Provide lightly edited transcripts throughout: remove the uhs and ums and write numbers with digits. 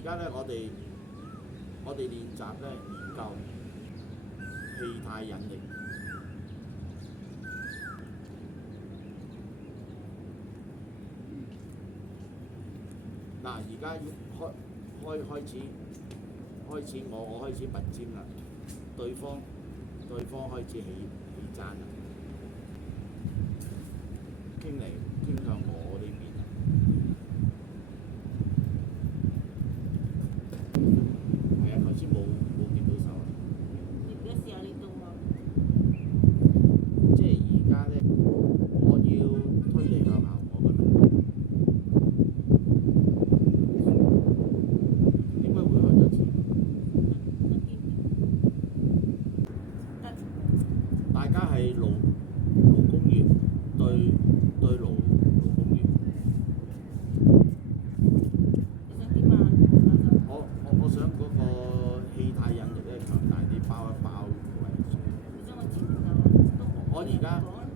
而家咧，我哋練習咧研究氣態引力。嗱，而家要開始我開始拔尖啦，對方開始起爭啦，傾向我呢邊。係啊，頭先冇掂到手。你而家試下你到我。即係而家咧，我要推你向後，我覺得。點解會向咗前？大家係勞工月對勞工月。你想點啊？我想嗰個氣態引力咧強大啲，包一包為數。你想我前頭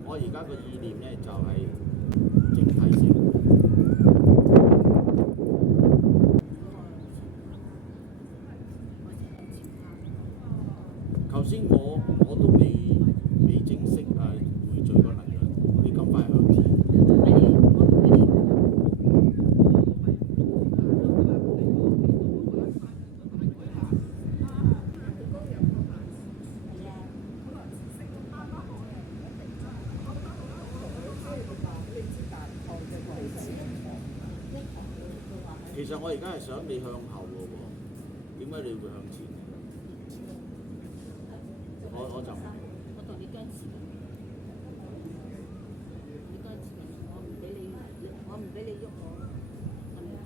我而家個意念咧就係整體性。頭先我都未正式匯聚個能量，你咁快向前。其實我而家係想你向後嘅喎，點解你會向前？我就我同你僵持緊，你僵持緊，我唔俾你喐我，係咪啊？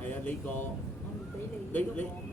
係啊，你個我唔俾你喐我。